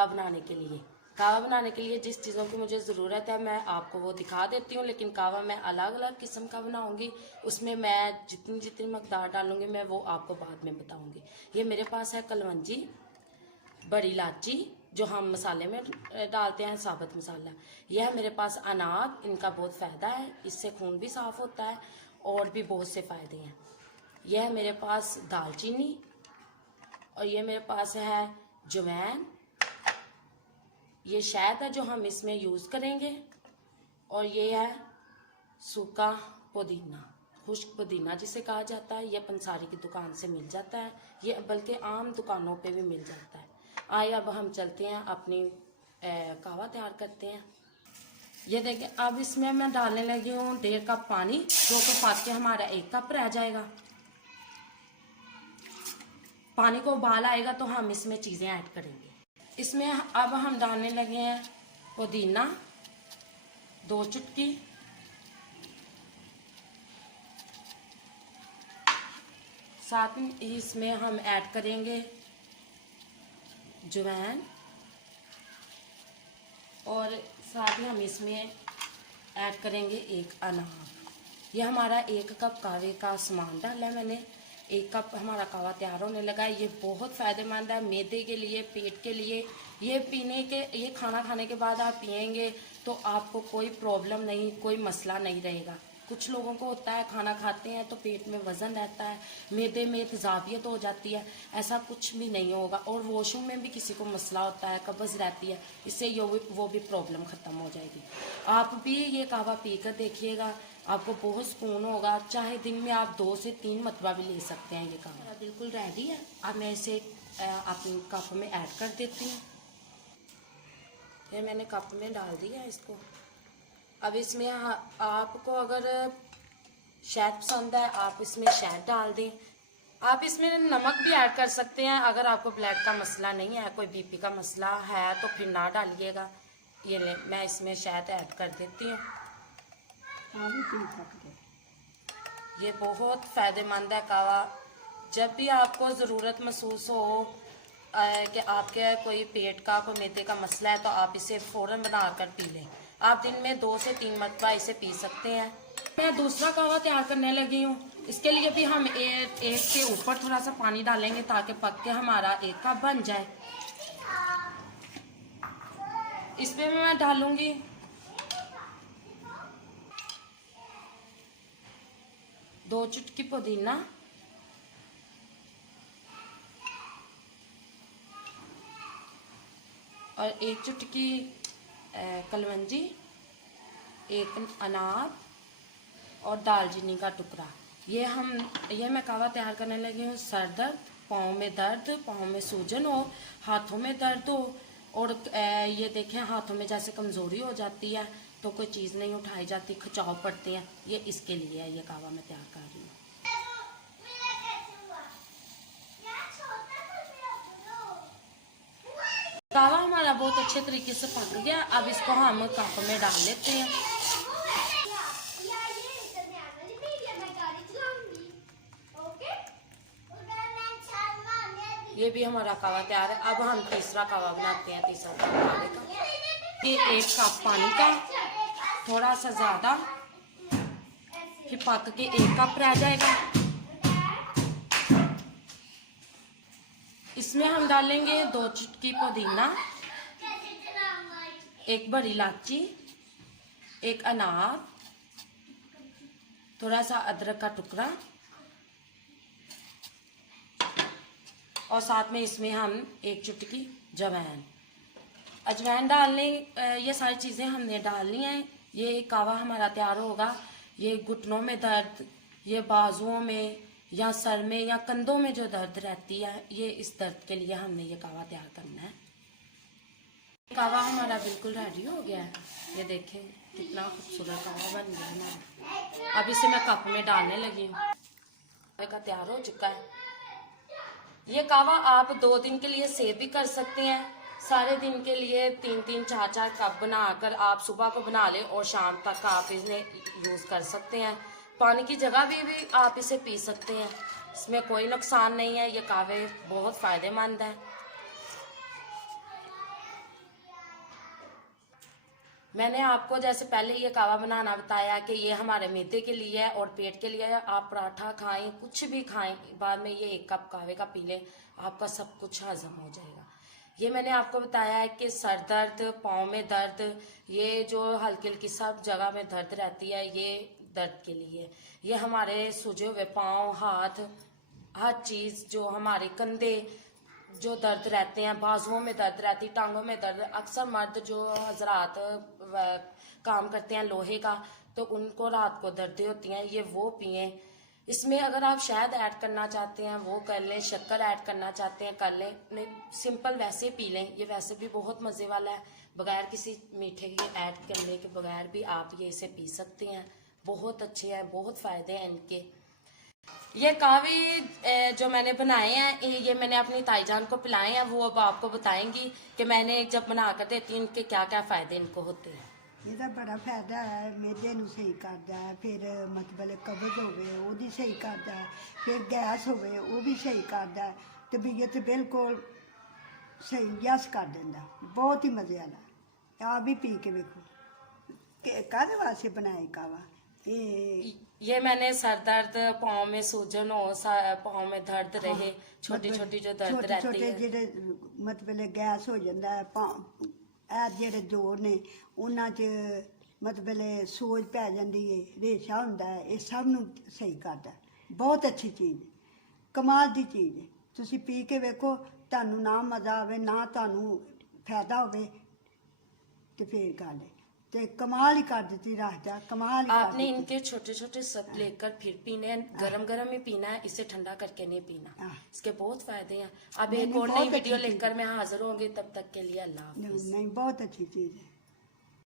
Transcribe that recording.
कावा बनाने के लिए। कावा बनाने के लिए जिस चीज़ों की मुझे ज़रूरत है मैं आपको वो दिखा देती हूँ, लेकिन कावा मैं अलग अलग किस्म का बनाऊँगी। उसमें मैं जितनी जितनी मकदार डालूँगी मैं वो आपको बाद में बताऊँगी। ये मेरे पास है कलवंजी, बड़ी इलायची जो हम मसाले में डालते हैं, साबुत मसाला। यह है मेरे पास अनार, इनका बहुत फ़ायदा है, इससे खून भी साफ़ होता है और भी बहुत से फ़ायदे हैं। यह है मेरे पास दालचीनी, और ये मेरे पास है जवैन, ये शहद है जो हम इसमें यूज़ करेंगे, और ये है सूखा पुदीना, खुश्क पुदीना जिसे कहा जाता है। यह पंसारी की दुकान से मिल जाता है, ये बल्कि आम दुकानों पे भी मिल जाता है। आइए अब हम चलते हैं अपनी कहवा तैयार करते हैं। ये देखिए अब इसमें मैं डालने लगी हूँ 1.5 कप पानी, जो कि पक के हमारा 1 कप रह जाएगा। पानी को उबाल आएगा तो हम इसमें चीज़ें ऐड करेंगे। इसमें अब हम डालने लगे हैं पुदीना 2 चुटकी, साथ में इसमें हम ऐड करेंगे जवैन, और साथ ही हम इसमें ऐड करेंगे 1 अनार। यह हमारा 1 कप कावे का सामान डाला है मैंने। 1 कप हमारा कावा तैयार होने लगा है। ये बहुत फ़ायदेमंद है मैदे के लिए, पेट के लिए। ये खाना खाने के बाद आप पिएंगे तो आपको कोई प्रॉब्लम नहीं, कोई मसला नहीं रहेगा। कुछ लोगों को होता है खाना खाते हैं तो पेट में वज़न रहता है, मैदे में तेज़ाबियत हो जाती है, ऐसा कुछ भी नहीं होगा। और वॉशरूम में भी किसी को मसला होता है, कब्ज़ रहती है, इससे वो भी प्रॉब्लम ख़त्म हो जाएगी। आप भी ये कहवा पी कर देखिएगा, आपको बहुत सुकून होगा। चाहे दिन में आप 2 से 3 मरतबा भी ले सकते हैं। ये कहवा बिल्कुल रेडी है। अब मैं इसे अपने कप में ऐड कर देती हूँ। ये मैंने कप में डाल दिया इसको। अब इसमें आपको अगर शहद पसंद है आप इसमें शहद डाल दें। आप इसमें नमक भी ऐड कर सकते हैं। अगर आपको ब्लड का मसला नहीं है, कोई बीपी का मसला है तो फिर ना डालिएगा। ये ले मैं इसमें शहद ऐड कर देती हूँ। ये बहुत फ़ायदेमंद है कहवा। जब भी आपको ज़रूरत महसूस हो कि आपके कोई पेट का, कोई मैदे का मसला है, तो आप इसे फ़ौरन बना कर पी लें। आप दिन में 2 से 3 मरतबा इसे पी सकते हैं। मैं दूसरा कहवा तैयार करने लगी हूँ। इसके लिए भी हम एक के ऊपर थोड़ा सा पानी डालेंगे ताकि पक के हमारा 1 कप बन जाए। इसमें मैं डालूंगी 2 चुटकी पुदीना, और 1 चुटकी कलवंजी, 1 अनार और दालचीनी का टुकड़ा। ये मैं कहवा तैयार करने लगी हूँ। सर दर्द, पाँव में दर्द, पाँव में सूजन हो, हाथों में दर्द हो, और ये देखें हाथों में जैसे कमज़ोरी हो जाती है तो कोई चीज़ नहीं उठाई जाती, खिंचाव पड़ते हैं, ये इसके लिए है ये कहवा मैं तैयार कर रही हूँ। कहवा हमारा बहुत अच्छे तरीके से पक गया। अब इसको हम कप में डाल लेते हैं। ये भी हमारा कहवा तैयार है। अब हम तीसरा कहवा बनाते हैं। तीसरा कहवा का ये 1 कप पानी का, थोड़ा सा ज़्यादा, फिर पक के 1 कप रह जाएगा। इसमें हम डालेंगे 2 चुटकी पुदीना, 1 बड़ी इलायची, 1 अनार, थोड़ा सा अदरक का टुकड़ा, और साथ में इसमें हम 1 चुटकी जवैन। अजवाइन डालने, ये सारी चीज़ें हमने डालनी हैं। ये कहवा हमारा तैयार होगा। ये घुटनों में दर्द, ये बाजुओं में या सर में या कंधों में जो दर्द रहती है, ये इस दर्द के लिए हमने ये कहवा तैयार करना है। कहवा हमारा बिल्कुल रेडी हो गया है। ये देखें कितना खूबसूरत कहवा बन गया हमारा। अब इसे मैं कप में डालने लगी हूँ। कहवे का तैयार हो चुका है। ये कहवा आप 2 दिन के लिए सेव भी कर सकते हैं। सारे दिन के लिए 3-3, 4-4 कप बनाकर आप सुबह को बना लें और शाम तक आप इन्हें यूज़ कर सकते हैं। पानी की जगह भी आप इसे पी सकते हैं, इसमें कोई नुकसान नहीं है। ये कहवे बहुत फ़ायदेमंद है। मैंने आपको जैसे पहले ये कावा बनाना बताया कि ये हमारे मैदे के लिए है और पेट के लिए है। आप पराठा खाएं, कुछ भी खाएं, बाद में ये 1 कप कावे का पी लें, आपका सब कुछ हजम हो जाएगा। ये मैंने आपको बताया है कि सर दर्द, पाँव में दर्द, ये जो हल्की हल्की सब जगह में दर्द रहती है, ये दर्द के लिए। ये हमारे सूजे हुए पाँव, हाथ, हर चीज, जो हमारे कंधे जो दर्द रहते हैं, बाजुओं में दर्द रहती, टांगों में दर्द, अक्सर मर्द जो हजरात काम करते हैं लोहे का, तो उनको रात को दर्दें होती हैं, ये वो पिए। इसमें अगर आप शहद ऐड करना चाहते हैं वो कर लें, शक्कर ऐड करना चाहते हैं कर लें, नहीं सिंपल वैसे पी लें। ये वैसे भी बहुत मज़े वाला है, बगैर किसी मीठे के ऐड करने के बगैर भी आप ये इसे पी सकते हैं। बहुत अच्छे हैं, बहुत फ़ायदे हैं इनके। ये कावे जो मैंने बनाए हैं, ये मैंने अपनी ताईजान को पिलाए हैं, वो अब आपको बताएंगी कि मैंने जब बना कर देती हूँ इनके क्या क्या फ़ायदे इनको होते हैं। ਇਹਦਾ ਬੜਾ ਫਾਇਦਾ ਹੈ, ਮੈਦੇ ਨੂੰ ਸਹੀ ਕਰਦਾ ਹੈ, ਫਿਰ ਮਤਲਬ ਕਬਜ਼ ਹੋਵੇ ਉਹਦੀ ਸਹੀ ਕਰਦਾ ਹੈ, ਫਿਰ ਗੈਸ ਹੋਵੇ ਉਹ ਵੀ ਸਹੀ ਕਰਦਾ ਹੈ, ਤਬੀਅਤ ਬਿਲਕੁਲ ਸਹੀ ਯਸ ਕਰ ਦਿੰਦਾ। ਬਹੁਤ ਹੀ ਮਜ਼ੇ ਵਾਲਾ, ਆਪ ਵੀ ਪੀ ਕੇ ਵੇਖੋ। ਕਿ ਕਾਹਦੇ ਵਾਸਤੇ ਬਣਾਏ ਕਾਵਾ ये मैंने सर दर्द, पाँव में सूजन हो, पाँव में दर्द रहे, छोटी छोटी जो दर्द रहती ਛੋਟੇ है, ਜਿਹੜੇ ਮਤਲਬ ਗੈਸ ਹੋ ਜਾਂਦਾ ਹੈ, ਇਹ ਜਿਹੜੇ ਜੋੜ ਨੇ ਉਹਨਾਂ 'ਚ ਮਤਲਬ ਸੋਜ ਪੈ ਜਾਂਦੀ ਹੈ, ਰੇਸ਼ਾ ਹੁੰਦਾ ਹੈ, ਇਹ ਸਭ ਨੂੰ ਸਹੀ ਕਰਦਾ। ਬਹੁਤ ਅੱਛੀ ਚੀਜ਼, ਕਮਾਲ ਦੀ ਚੀਜ਼ ਹੈ। ਤੁਸੀਂ ਪੀ ਕੇ ਵੇਖੋ, ਤੁਹਾਨੂੰ ਨਾ ਮਜ਼ਾ ਆਵੇ ਨਾ ਤੁਹਾਨੂੰ ਫਾਇਦਾ ਹੋਵੇ ਤੇ ਫੇਰ ਗੱਲ ਹੈ। ਤੇ ਕਮਾਲ ਹੀ ਕਰ ਦਿੱਤੀ ਰਾਜਾ, कमाल ही कर आपने ਦਿੱਤੀ। इनके छोटे छोटे सब लेकर फिर पीने हैं, गरम गरम ही पीना है, इसे ठंडा करके नहीं पीना। हाँ। इसके बहुत फायदे हैं। अब नहीं, एक नहीं, और बहुत नई वीडियो अच्छी चीज़ लेकर मैं हाजिर होंगी, तब तक के लिए अल्लाह हाफिज। नहीं बहुत अच्छी चीज़ है।